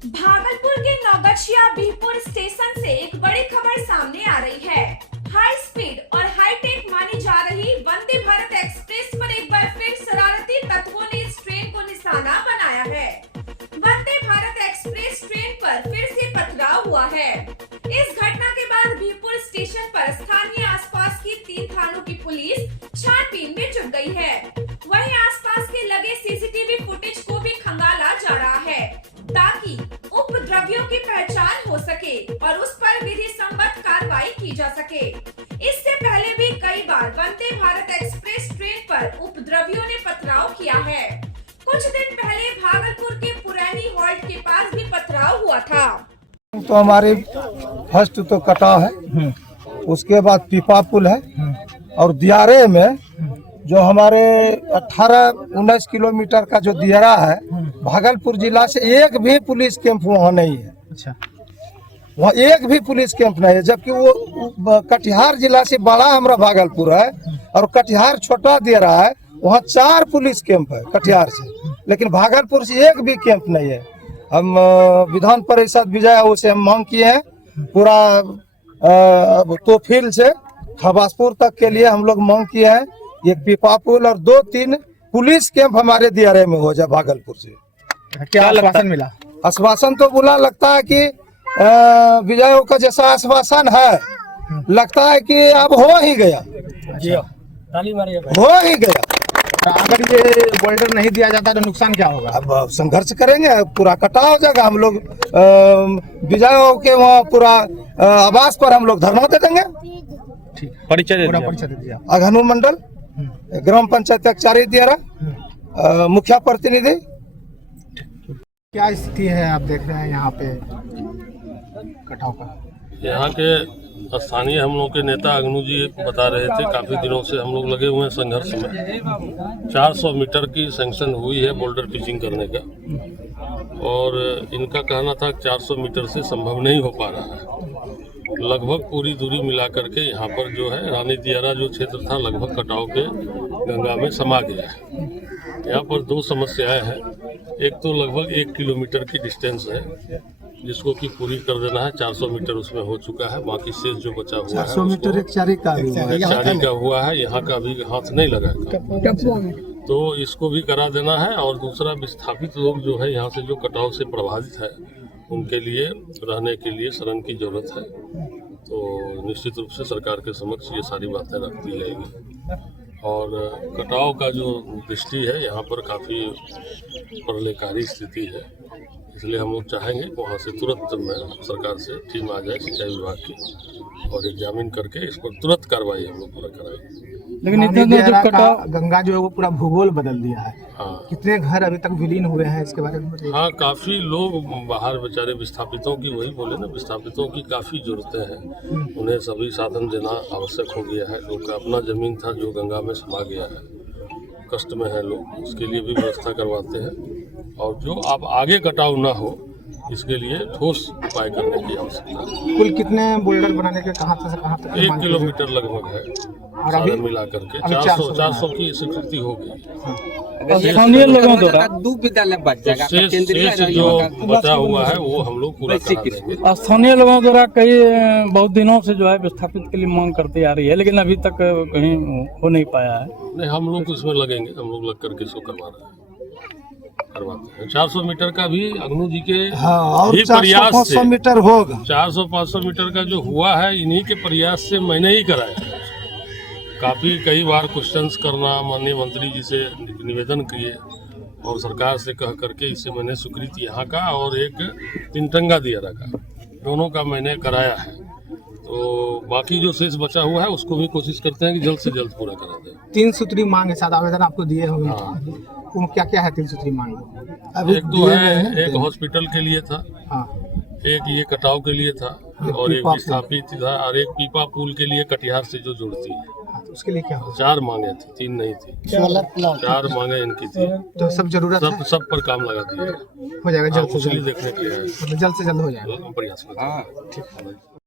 भागलपुर के नौगछिया बीहपुर स्टेशन से एक बड़ी खबर सामने आ रही है। हाई स्पीड और हाईटेक मानी जा रही वंदे भारत एक्सप्रेस पर एक बार फिर शरारती तत्वों ने इस ट्रेन को निशाना बनाया है। वंदे भारत एक्सप्रेस ट्रेन पर फिर से पथराव हुआ है। इस घटना के बाद बीहपुर स्टेशन पर स्थानीय आसपास की 3 थानों की पुलिस छानबीन में जुट गई है। वहीं आसपास के लगे सीसीटीवी फुटेज को भी खंगाला जा रहा है ताकि उपद्रवियों की पहचान हो सके और उस पर विधि सम्मत कार्रवाई की जा सके। इससे पहले भी कई बार वंदे भारत एक्सप्रेस ट्रेन पर उपद्रवियों ने पथराव किया है। कुछ दिन पहले भागलपुर के पुरानी हॉल्ट के पास भी पथराव हुआ था। तो हमारे फर्स्ट तो कटाव है, उसके बाद पीपा पुल है और दियारे में जो हमारे 18-19 किलोमीटर का जो दियारा है, भागलपुर जिला से एक भी पुलिस कैंप वहाँ नहीं है। अच्छा, वहाँ एक भी पुलिस कैंप नहीं है, जबकि वो कटिहार जिला से बड़ा हमारा भागलपुर है और कटिहार छोटा दियारा है। वहाँ 4 पुलिस कैंप है कटिहार से, लेकिन भागलपुर से एक भी कैंप नहीं है। हम विधान परिषद विजय से हम मांग किए हैं, पूरा तोफिल से खबासपुर तक के लिए हम लोग मांग किए हैं। एक पीपा पुल और 2-3 पुलिस कैंप हमारे दियारे में हो जाए भागलपुर से। क्या आश्वासन मिला? आश्वासन तो बुला लगता है कि विजयों का जैसा आश्वासन है, लगता है कि अब हो ही गया, हो ही गया। अगर ये बोल्डर नहीं दिया जाता तो नुकसान क्या होगा? अब संघर्ष करेंगे, पूरा कटा हो जाएगा। हम लोग विजयों के वहाँ पूरा आवास पर हम लोग धरना दे देंगे। परिचय दे दीजिए। अघनु मंडल, ग्राम पंचायत अक्षारी दियारा, मुखिया प्रतिनिधि। क्या स्थिति है आप देख रहे हैं यहाँ पे कटाव का? यहाँ के स्थानीय हम लोग के नेता अग्नू जी बता रहे थे, काफ़ी दिनों से हम लोग लगे हुए हैं संघर्ष में। 400 मीटर की सैंक्शन हुई है बोल्डर पिचिंग करने का, और इनका कहना था 400 मीटर से संभव नहीं हो पा रहा है। लगभग पूरी दूरी मिला करके यहाँ पर जो है रानी दियारा जो क्षेत्र था लगभग कटाव के गंगा में समा गया है। यहाँ पर 2 समस्याएं हैं। एक तो लगभग 1 किलोमीटर की डिस्टेंस है जिसको कि पूरी कर देना है। 400 मीटर उसमें हो चुका है, बाकी शेष जो बचा हुआ है 400 मीटर एक चारी का हुआ है। यहाँ का अभी हाथ नहीं लगा, तो इसको भी करा देना है। और दूसरा, विस्थापित लोग जो है यहाँ से जो कटाव से प्रभावित है उनके लिए रहने के लिए शरण की जरूरत है। तो निश्चित रूप से सरकार के समक्ष ये सारी बातें रखती जाएगी। और कटाव का जो दृष्टि है यहाँ पर काफ़ी प्रलयकारी स्थिति है, इसलिए हम लोग चाहेंगे वहाँ से तुरंत में सरकार से टीम आ जाए सिंचाई विभाग की और एग्जामिन करके इस पर तुरंत कार्रवाई हम लोग पूरा कराएंगे। लेकिन इतने जो कटाव गंगा जो है वो पूरा भूगोल बदल दिया है। हाँ, कितने घर अभी तक विलीन हुए हैं इसके बारे में बताइए। हाँ, काफ़ी लोग बाहर बेचारे विस्थापितों की, वही बोले ना, विस्थापितों की काफ़ी ज़रूरतें हैं। उन्हें सभी साधन देना आवश्यक हो गया है। लोग का अपना ज़मीन था जो गंगा में समा गया है, कष्ट में है लोग, उसके लिए भी व्यवस्था करवाते हैं। और जो अब आगे कटाव ना हो इसके लिए ठोस उपाय करने की आवश्यकता है। कुल कितने बोल्डर बनाने के कहाँ से कहाँ तक? 1 किलोमीटर लगभग है, और अभी मिला करके 400 की स्वीकृति हो गई। स्थानीय लोगों द्वारा 2 विद्यालय बच जाएगा, शेष जो बचा हुआ है वो हम लोग पूरा करा देंगे। स्थानीय लोगों द्वारा कई बहुत दिनों से जो है विस्थापित के लिए मांग करती आ रही है, लेकिन अभी तक कहीं हो नहीं पाया है। नहीं, हम लोग इसमें लगेंगे, हम लोग लग करके इसको करवाते हैं। 400 मीटर का भी अग्नू जी के ही प्रयास से 400-500 मीटर होगा। 400-500 मीटर का जो हुआ है इन्हीं के प्रयास से मैंने ही कराया है। काफ़ी कई बार क्वेश्चंस करना, माननीय मंत्री जी से निवेदन किए और सरकार से कह करके इससे मैंने स्वीकृति यहाँ का और एक तिनटंगा दियारा का, दोनों का मैंने कराया है। तो बाकी जो शेष बचा हुआ है उसको भी कोशिश करते हैं कि जल्द से जल्द पूरा करा दें। 3 सूत्री मांग के साथ आवेदन आपको दिए होंगे। हाँ। क्या क्या है 3 सूत्री मांग? एक तो है, एक हॉस्पिटल के लिए था, हाँ, एक ये कटाव के लिए था, और एक विस्थापित था, और एक पीपा पुल के लिए कटिहार से जो जुड़ती है। तो उसके लिए क्या हो? 4 मांगे थी, 3 नहीं थी, 4 मांगे इनकी थी। तो सब जरूरत है, सब पर काम लगा दिया हो जाएगा जल्द से जल्द, जल्द। देखने के लिए जल्द से जल्द हो जाएगा, प्रयास। ठीक है।